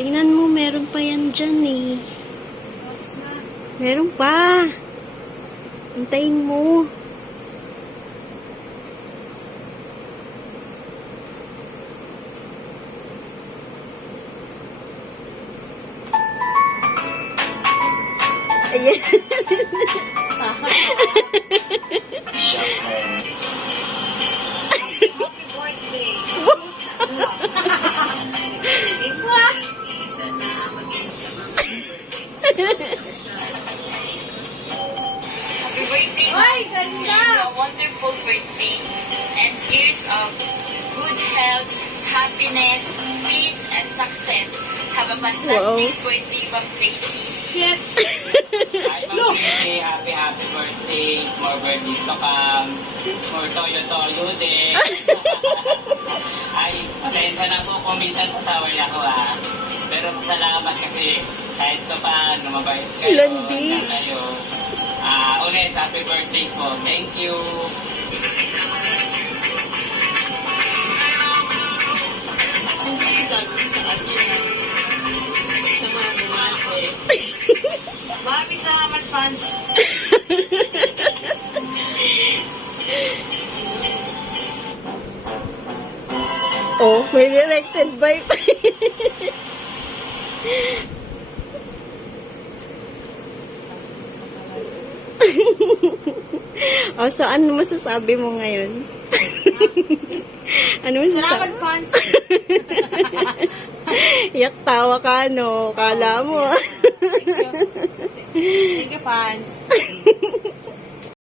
Tingnan mo, meron pa yan dyan eh. Meron pa. Hintayin mo. Ayan. Happy birthday! Ay, ganda! A wonderful birthday and years of good health, happiness, peace, and success. Have a fantastic birthday, Ma'am Tracy. Shit! Hi, Ma'am Tracy. Happy birthday. More birthdays to come. More toyo-toyo din. Ay, pasensya na po kung minsan pasaway ako Pero salamat kasi kahit pa mabait kayo. Landi. Kayo. Ulit, happy birthday po. Thank you. Ang kasi sabi ko sa kanya, sa mga bumate. Maraming salamat, fans. Oh, may directed by... Oh, so ano masasabi mo ngayon? Ano masasabi? Salamat, fans. Yak tawa ka, no? Kala mo. Thank you. Thank you, fans.